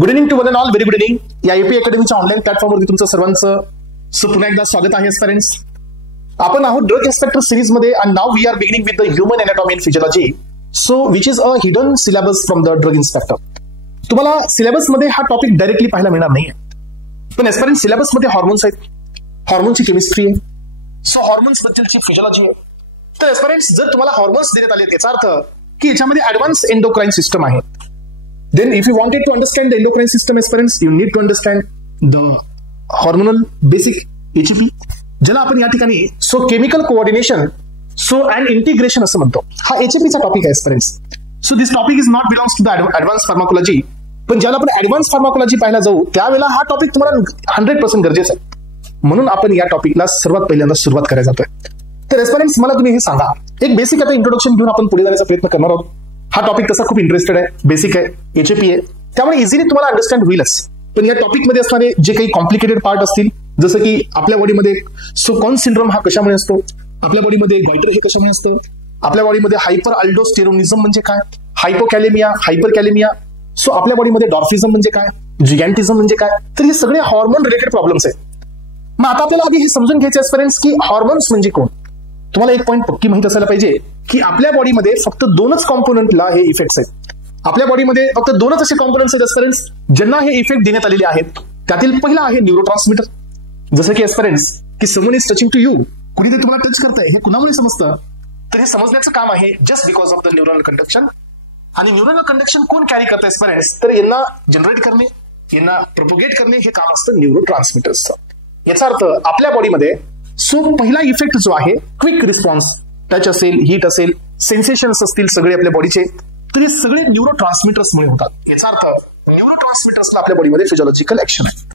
Good evening to one and all. Very good evening. या AP अकॅडमीच्या online प्लॅटफॉर्मवरती तुमचं सर्वांचं पुन्हा एकदा स्वागत आहे फ्रेंड्स. आपण आहोत ड्रग इन्स्पेक्टर सिरीज मध्ये and now we are beginning with the human anatomy and physiology. So which is a hidden syllabus from the drug inspector. तुम्हाला सिलेबसमध्ये हा टॉपिक डायरेक्टली पाहायला मिळणार नाहीये, पण एस्पेरेंट सिलेबसमध्ये हॉर्मोन्स आहेत, हॉर्मोनची केमिस्ट्री आहे, सो हॉर्मोन्स बद्दलची फिजिओलॉजी आहे. तर एस्पेरेंट्स जर तुम्हाला हॉर्मोन्स देण्यात आले याचा अर्थ की याच्यामध्ये ऍडव्हान्स एंडोक्राइन सिस्टम आहे. Then if you wanted to understand the endocrine system aspirants, you need to understand the hormonal basic HEP, ज्याला आपण या ठिकाणी so chemical coordination so and integration असं म्हणतो. हा HEP चा टॉपिक आहे aspirants. So this topic is not belongs to the advance pharmacology. पण ज्याला आपण ऍडव्हान्स फार्माकोलॉजी पाहायला जाऊ त्यावेळेला हा टॉपिक तुम्हाला 100% गरजेचा आहे. म्हणून आपण या टॉपिकला सर्वात पहिल्यांदा सुरुवात करायला जातोय. तर एस्पिरंट्स मला तुम्ही हे सांगा, एक बेसिक आता इंट्रोडक्शन घेऊन आपण पुढे जाण्याचा प्रयत्न करणार आहोत. हा टॉपिक तसा खूप इंटरेस्टेड आहे, बेसिक आहे, HEP आहे, त्यामुळे इझिली तुम्हाला अंडरस्टँड होईलच. पण या टॉपिकमध्ये असणारे जे काही कॉम्प्लिकेटेड पार्ट असतील, जसं की आपल्या बॉडीमध्ये सो कॉन सिंड्रोम हा कशामुळे असतो, आपल्या बॉडीमध्ये गॉइटर हे कशामुळे असतं, आपल्या बॉडीमध्ये हायपर अल्डोस्टेरोनिझम म्हणजे काय, हायपोकॅलेमिया, हायपर कॅलेमिया, सो आपल्या बॉडीमध्ये डॉर्फिझम म्हणजे काय, जिगॅन्टिझम म्हणजे काय, तर हे सगळे हॉर्मोन रिलेटेड प्रॉब्लेम्स आहेत. मग आता आपल्याला आधी हे समजून घ्यायचे एस्पिरंट्स की हॉर्मोन्स म्हणजे कोण. तुम्हाला एक पॉईंट पक्की माहित असायला पाहिजे की आपल्या बॉडीमध्ये फक्त दोनच कॉम्पोनंटला हे इफेक्ट्स आहेत. आपल्या बॉडीमध्ये फक्त दोनच असे कॉम्पोनंट्स आहेत एस्पिरंट्स ज्यांना हे इफेक्ट देण्यात आलेले आहेत. त्यातील पहिला आहे न्यूरोट्रान्समीटर. जसं की एस्पिरंट्स की someone is touching to you, कुणीतरी तुम्हाला टच करताय, हे कुणामुळे समजतं, तर हे समजण्याचं काम आहे just because of the neural conduction. आणि न्यूरल कंडक्शन कोण कॅरी करतं एस्पिरंट्स, तर यांना जनरेट करणे, यांना प्रोपोगेट करणे हे काम असतं न्यूरोट्रान्समीटर्सचं. याचा अर्थ आपल्या बॉडीमध्ये सो पहिला इफेक्ट जो आहे क्विक रिस्पॉन्स, टच असेल, हीट असेल, सेन्सेशन्स असतील सगळे आपल्या बॉडीचे, तर हे सगळे न्यूरोट्रान्समीटर्समुळे होतात. याचा अर्थ न्यूरोट्रान्समीटर्सला आपल्या बॉडीमध्ये फिजिओलॉजिकल ऍक्शन आहे.